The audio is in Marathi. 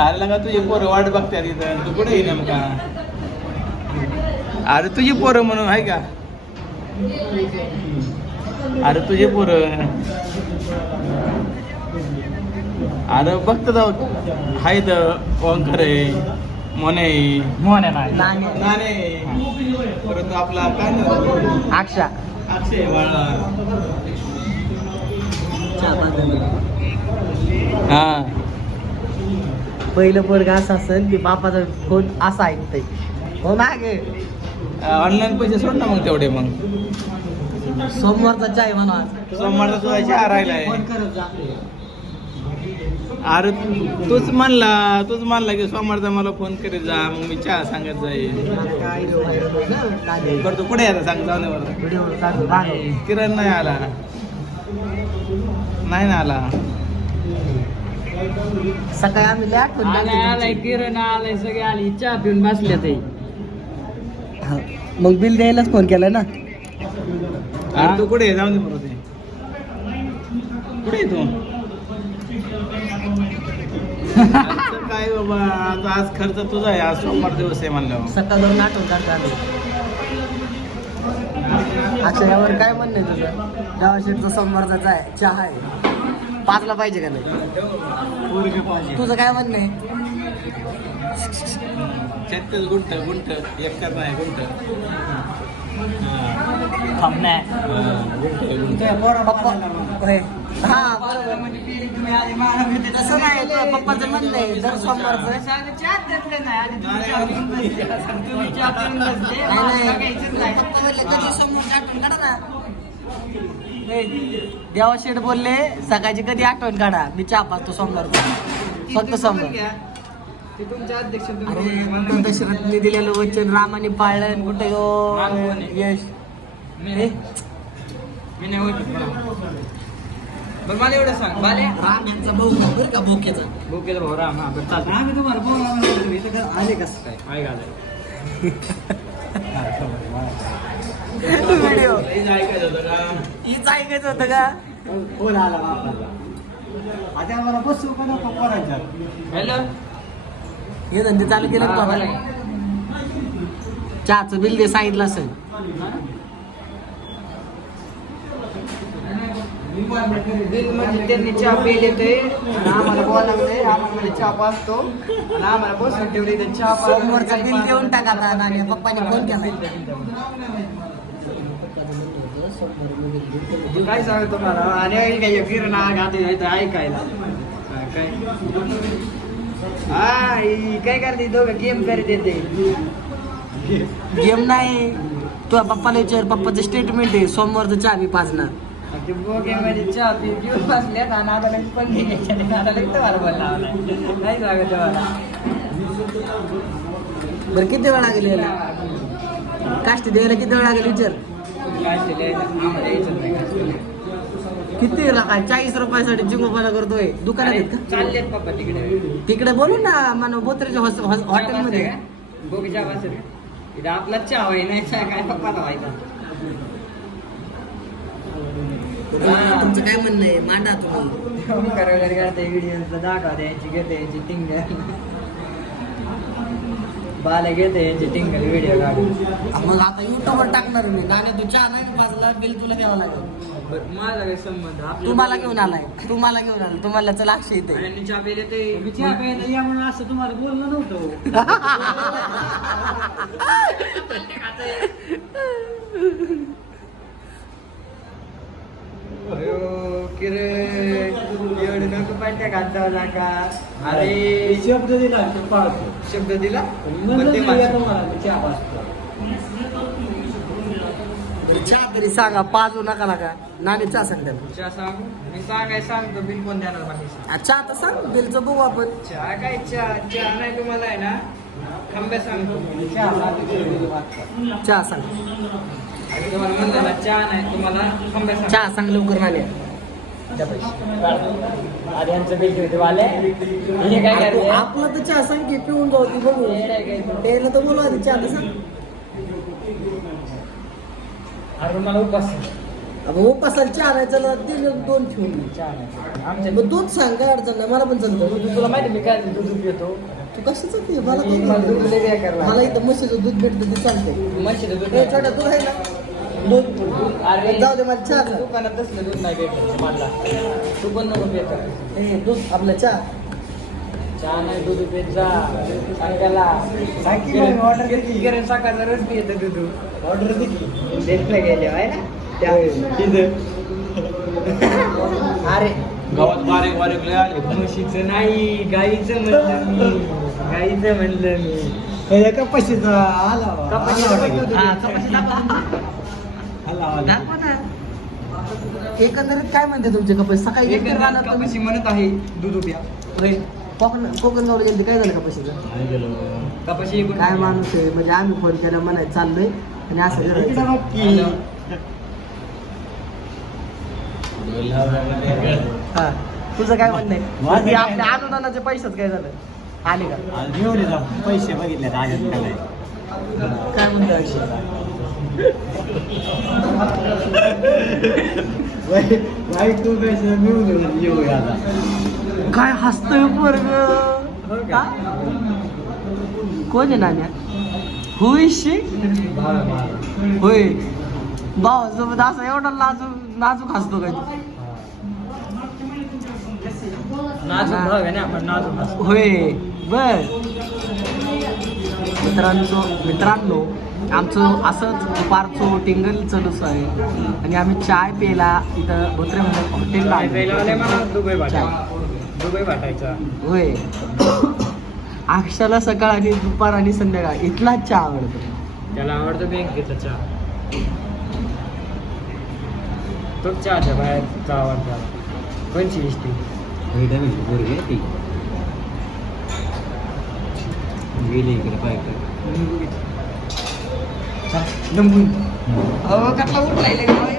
अरे लगा तुझी पोरं वाट बघतात इथं? तू कुठे नेमका? अरे तुझी पोरं म्हणून आहे का? अरे तुझे पोरं. अरे बघत जाऊ. हाय तर ओंकार आहे मोने आहे. मोहन आहे ना नाणे नाणे आहे. परत आपला काय नाव? अक्षा. अक्षय वाळा. हा. पहिलं पोरग असं असेल की बापाचा फोन असा ऐकतंय. हो मागे. ऑनलाईन पैसे सोड ना मग तेवढे मग. सोमवारचा चाय म्हणा. सोमवारचा तुझा चहा राहिलाय. फोन करत जा. अरे तूच म्हणला तूच म्हणला की सोमवारचा मला फोन करीत जा मग मी चहा सांगत जाईल काय रे बाई, बरं तू कुठे आता? सांग जाऊ व्हिडिओ काढून. किरण नाही आला. नाही ना आला. सकाळी आम्ही आठवण आलाय. किरण आलाय सगळे आली चहा पिऊन बसल्या ते. हा. मग बिल द्यायलाच फोन केलाय ना? अरे तू कुठे आहे? जाऊ दे ते. कुठे आहे तू? काय बाबा आता आज खर्च तुझा आहे. आज सोमवार दिवस आहे म्हणल्यावर. सकाळ जाऊन आठवण काढतो आम्ही. अच्छा यावर काय म्हणणं आहे तुझं? गावा शेठचा सोमवारचा चाय चहा आहे. पाचला पाहिजे का नाही? तुझं काय म्हणणं आहे? छत्तीस गुंठ गुंठ नाही गुंठ. हा बरोबर. तसं नाही तुझ्या पप्पाचं म्हणणं आहे दर सोमवारचं. नाही, नाही. पप्पा बोलले, कधी सोमवारची आठवण काढा ना. देवा शेठ बोलले सकाळची कधी आठवण काढा मी चहा पाचतो सोमवारचा फक्त सोमवार अरे दशरथने दिलेलं वचन रामाने पाळलं आणि कुठे गो यश हे? मी नाही बरं मला एवढं सांग बाले राम यांचा भाऊ बरं का भाऊ राम हा बरं चालतं आम्ही तुम्हाला बोलावं आले कसं काय काय घालाय व्हिडिओ. ऐकायचं होतं का? हीच ऐकायचं होतं का? फोन आला बापाचा आता आम्हाला बसू पण नको पोरांच्या हॅलो? हे धंदे चालू केलं का. बाबा चहाचं बिल दे सांगितलं असेल. म्हणजे त्यांनी चहा पेले ते आम्हाला बोलावलंय आम्हाला म्हणजे चहा पाचतो आणि आम्हाला बसून ठेवले ते चहा काही बिल. देऊन टाका पप्पाने फोन केलाय. काय सांगू तुम्हाला आणि आई काय किरण गाते ऐकायला. काय? हा काय करते? दोघं गेम करत येते गेम नाही. तुझ्या पप्पाला विचार. पप्पाचं स्टेटमेंट आहे. सोमवारचं चहा मी पाजणार. ते चहा पी घेऊन बसल्यात आणि आता लगेच पण घ्यायच्या. आता लगेच मला बोलला नाही सांगत तुम्हाला. बरं किती वेळ लागेल काष्टी द्यायला किती वेळ लागेल? विचार. किती काय? चाळीस रुपयासाठी चिंगोपणा करतोय. दुकानात आहेत का? चाललेत पप्पा तिकडे. तिकडे बोलू ना मन बोत्रेच्या हॉटेलमध्ये. बोगी चहा पाचशे इथं आपला चहा व्हाय नाही चहा काय? पप्पाला व्हायचा. तुमचं काय म्हणणं आहे? मांडा तुम्ही. करायला काढते व्हिडिओ दाखवा द्यायची घेते यांची टिंगल बाला घेते यांची टिंगल व्हिडिओ काढून. मग आता युट्यूबवर टाकणार मी. नाण्या तू चहा नाही पाजला बिल तुला द्यावं लागेल. बरं, माझा काय संबंध? आपल्याला- तू मला घेऊन आलाय. तू मला घेऊन आला तुम्हाला चला अक्षय येते आणि यांनी चहा प्यायले ते मी चहा प्यायला या म्हणून असं तुम्हाला बोललं नव्हतं. अयो किरे. घात जाऊ नका अरे. शब्द दिला ते पाळतो शब्द दिला? पण ते माणसं- चहा पाजतो. बरं, चहा तरी सांगा पाजू नका नका. नाणे चहा सांग त्याला चहा सांगू. मी सांगाय सांगतो बिल कोण देणार बाकी? आ, चहा तर सांग बिलचं बघू आपण. चहा काय चहा? चहा नाही तुम्हाला आहे ना? खांब्या सांगतो. चहा सांग तुम्हाला म्हणलं ना चहा नाही तुम्हाला खांब्या सांगतो. चहा सांग लवकर नाण्या. आधी बिल ठेवते वाले हे काय करते आपला तर चहा सांग की पिऊन जाऊ ती बघू? द्यायला तर बोलू आधी चहा सांग. अरे मला उपास. अबो उपासाला चार आहे चला तीन दोन ठेवून आहे. आमच्या मग दूध सांग काय अडचण नाही मला पण चालतं तुला माहिती मी काय दूध पितो? तू कशाचं ते मला मला दूध लय इथं म्हशीचं दूध भेटतं ते चालतंय. म्हशीचं दूध छोटा दूध आहे ना? दूध अरे जाऊ दे मला चहा सांग. दुकानात तसलं दूध नाही भेटत मला तू पण नको पेत ए दूध आपलं चहा. चहा नाही दूध पेत जा. सांगायला. ऑर्डर किरण सकाळचा रस बी येतं दूध. ऑर्डर गेले आहे ना? त्या- अरे. गावात बारीक बारीक लय आले. म्हशीचं नाही गाईचं म्हणलं मी. गाईचं म्हणलं मी. कपाशीचा आला हा. कपाशी आला दाखवा ना एकंदरीत काय म्हणते तुमचे कपाशी सकाळी एक कपाशी म्हणत आहे दूध उभ्या कोकण कोकण गावला गेले काय झालं कपाशीचं? कपाशी काय माणूस आहे? म्हणजे आम्ही फोन केला म्हणाय चाललोय. आणि असं करायचं. हा. तुझं काय म्हणणं आहे? माझं म्हणजे काय आपल्या नाही. अनुदानाचे पैसेच काय झालं? आले का? जा पैसे बघितले आजच काय? म्हणतो वाईट तू पैसे मिळून येऊ आता. काय हसतोय पोरग? हो? कोण आहे नाण्या? हुईशी होय. भावासोबत असं एवढा नाजूक नाजूक हसतो काय तू? नाजूक भाव आहे ना आपण नाजूक. होय. बर. मित्रांनो मित्रांनो आमचं असंच दुपारचं टिंगल चालूच आहे. आणि आम्ही चाय प्यायला इथं आले मला आलो. दुबई चाय. वाटायचा दुबई वाटायचा होय. अक्षाला सकाळ आणि दुपार आणि संध्याकाळ इथलाच चहा आवडतो. त्याला आवडतो बँकेचा चहा. तो चहाच्या बाहेर चहा आवडतो कोणची इष्टी गेले इकडे पाहिजे अहो कसला उठलाय